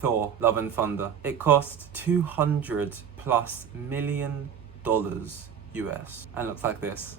Thor, Love and Thunder. It cost $200+ million US and looks like this.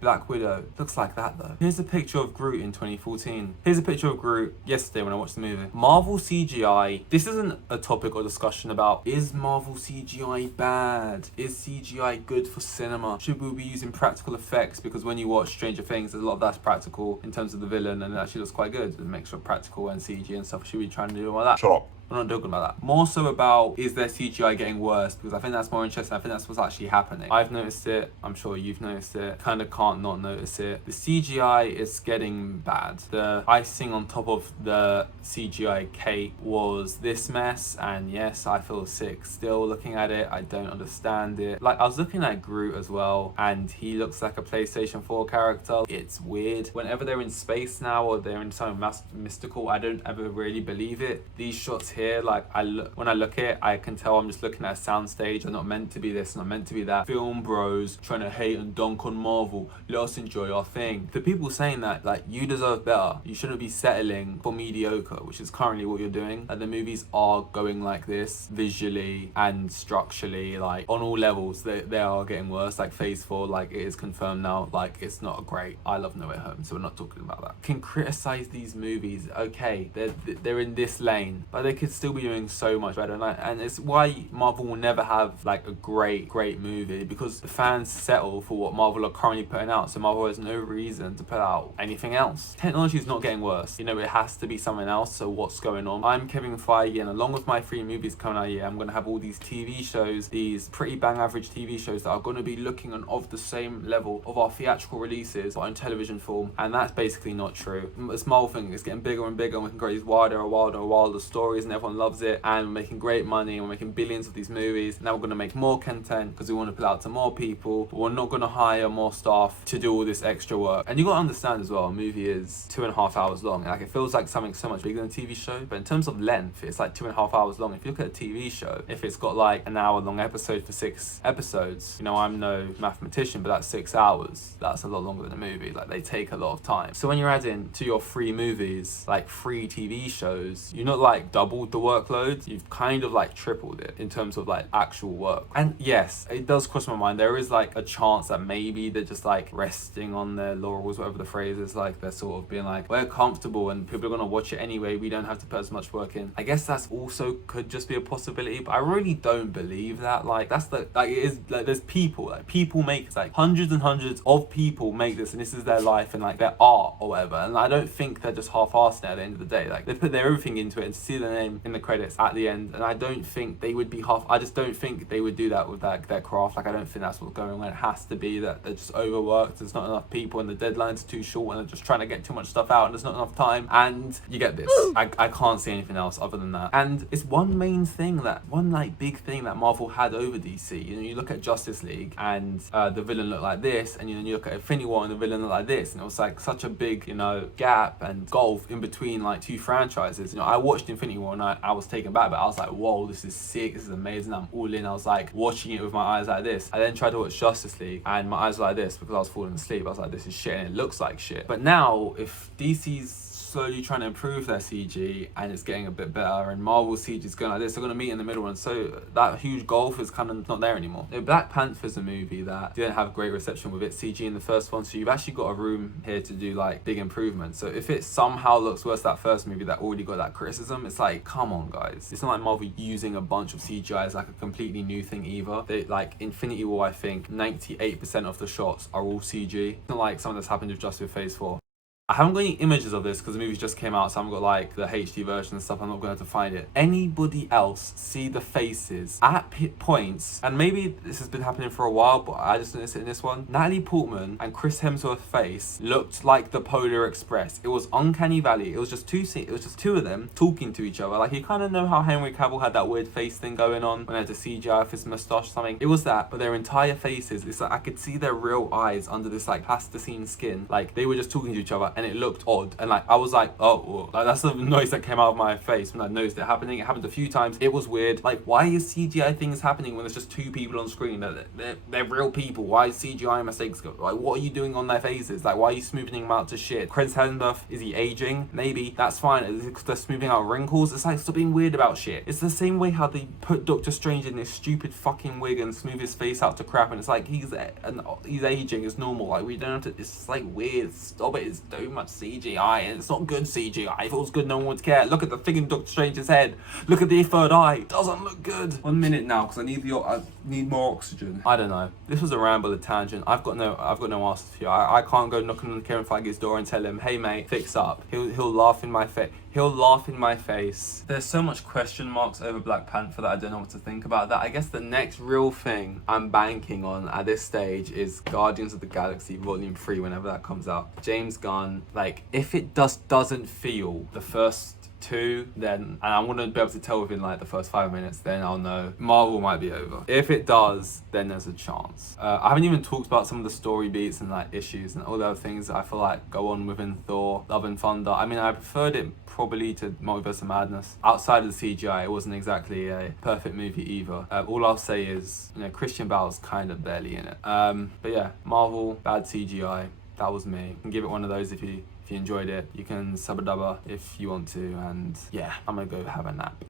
Black Widow looks like that though. Here's a picture of Groot in 2014. Here's a picture of Groot yesterday when I watched the movie. Marvel CGI. This isn't a topic or discussion about is Marvel CGI bad? Is CGI good for cinema? Should we be using practical effects? Because when you watch Stranger Things, there's a lot of that's practical in terms of the villain, and it actually looks quite good. The mixture of practical and CG and stuff. Should we try and do all that? Shut up. I'm not talking about that. More so about, is their CGI getting worse? Because I think that's more interesting. I think that's what's actually happening. I've noticed it. I'm sure you've noticed it. Kind of can't not notice it. The CGI is getting bad. The icing on top of the CGI cake was this mess. And yes, I feel sick still looking at it. I don't understand it. Like, I was looking at Groot as well, and he looks like a PlayStation 4 character. It's weird. Whenever they're in space now or they're in something mystical, I don't ever really believe it. These shots here, like, when I look at it, I can tell I'm just looking at a soundstage. They're not meant to be this, not meant to be that. Film bros trying to hate and dunk on Marvel. Let us enjoy our thing. The people saying that, like, you deserve better. You shouldn't be settling for mediocre, which is currently what you're doing. Like, the movies are going like this, visually and structurally, like, on all levels. They are getting worse. Like, Phase 4, like, it is confirmed now. Like, it's not great. I love No Way Home, so we're not talking about that. Can criticize these movies. Okay, they're in this lane, but they could still be doing so much better, and it's why Marvel will never have like a great movie, because the fans settle for what Marvel are currently putting out. So Marvel has no reason to put out anything else. Technology is not getting worse, you know, it has to be something else. So what's going on? I'm Kevin Feige, and along with my 3 movies coming out here, I'm going to have all these TV shows, these pretty bang average TV shows that are going to be looking on of the same level of our theatrical releases or in television form, and that's basically not true. This Marvel thing is getting bigger and bigger, and we can create these wilder stories, and everyone loves it, and we're making great money, and we're making billions of these movies. Now we're going to make more content because we want to put out to more people, but we're not going to hire more staff to do all this extra work. And you got to understand as well, a movie is 2.5 hours long. Like, it feels like something so much bigger than a TV show, but in terms of length, it's like 2.5 hours long. If you look at a TV show, if it's got like an hour long episode for 6 episodes, you know, I'm no mathematician, but that's 6 hours. That's a lot longer than a movie. Like, they take a lot of time. So when you're adding to your 3 movies, like 3 TV shows, you're not like doubled the workload, you've kind of like tripled it in terms of like actual work. And yes, it does cross my mind, there is like a chance that maybe they're just like resting on their laurels, whatever the phrase is, like they're sort of being like, we're comfortable and people are going to watch it anyway, we don't have to put as much work in. I guess that's also could just be a possibility, but I really don't believe that. Like, that's the, like, it is like, there's people, like, people make, like, hundreds and hundreds of people make this, and this is their life and like their art or whatever, and I don't think they're just half-assed at the end of the day. Like, they put their everything into it, and see their name in the credits at the end, and I don't think they would be I just don't think they would do that with their craft. Like, I don't think that's what's going on. It has to be that they're just overworked, there's not enough people, and the deadlines are too short, and they're just trying to get too much stuff out, and there's not enough time, and you get this. I can't see anything else other than that. And it's one main thing, that one like big thing that Marvel had over DC. You know, you look at Justice League, and the villain looked like this, and you know, you look at Infinity War, and the villain looked like this, and it was like such a big, you know, gap and gulf in between like 2 franchises. You know, I watched Infinity War and I was taken back, but I was like, whoa, this is sick, this is amazing, I'm all in. I was like watching it with my eyes like this. I then tried to watch Justice League, and my eyes were like this because I was falling asleep. I was like, this is shit, and it looks like shit. But now, if DC's slowly trying to improve their CG and it's getting a bit better, and Marvel CG is going like this, they're going to meet in the middle, and so that huge gulf is kind of not there anymore. Black Panther's a movie that didn't have great reception with its CG in the first one, so you've actually got a room here to do like big improvements. So if it somehow looks worse, that first movie that already got that criticism, it's like, come on guys, it's not like Marvel using a bunch of CGI as like a completely new thing either. They, like Infinity War, I think 98% of the shots are all CG. It's not like something that's happened with just with Phase 4. I haven't got any images of this because the movie just came out, so I haven't got like the HD version and stuff. I'm not going to find it. Anybody else see the faces at points, and maybe this has been happening for a while, but I just noticed it in this one. Natalie Portman and Chris Hemsworth's face looked like the Polar Express. It was uncanny valley. It was just two of them talking to each other. Like, you kind of know how Henry Cavill had that weird face thing going on when he had the CGI of his mustache or something. It was that, but their entire faces, it's like I could see their real eyes under this like plasticine skin. Like, they were just talking to each other and it looked odd, and like I was like, oh, like that's the noise that came out of my face when I noticed it happening. It happened a few times. It was weird. Like, why is CGI things happening when there's just two people on screen? They're real people. Why is CGI mistakes go? Like, what are you doing on their faces? Like, why are you smoothing them out to shit? Chris Hemsworth, is he aging? Maybe. That's fine. They're smoothing out wrinkles. It's like, stop being weird about shit. It's the same way how they put Doctor Strange in this stupid fucking wig and smooth his face out to crap, and it's like he's aging. It's normal. Like, we don't have to. It's just like weird. Stop it. It's too much CGI, and it's not good CGI. If it was good, no one would care. Look at the thing in Doctor Strange's head. Look at the third eye. It doesn't look good. 1 minute now, because I need more oxygen. I don't know. This was a ramble, a tangent. I've got no answers for you. I can't go knocking on Kevin Feige's door and tell him, hey mate, fix up. He'll laugh in my face. He'll laugh in my face. There's so much question marks over Black Panther that I don't know what to think about that. I guess the next real thing I'm banking on at this stage is Guardians of the Galaxy Volume 3, whenever that comes out. James Gunn, like, if it doesn't feel the first two, then, and I'm gonna be able to tell within like the first 5 minutes, then I'll know Marvel might be over. If it does, then there's a chance. I haven't even talked about some of the story beats and like issues and all the other things that I feel like go on within Thor, Love and Thunder. I mean, I preferred it probably to Multiverse of Madness. Outside of the CGI, it wasn't exactly a perfect movie either. All I'll say is, you know, Christian Bale's kind of barely in it. But yeah, Marvel, bad CGI. That was me. You can give it one of those if you enjoyed it. You can sub a dubber if you want to, and yeah, I'm gonna go have a nap.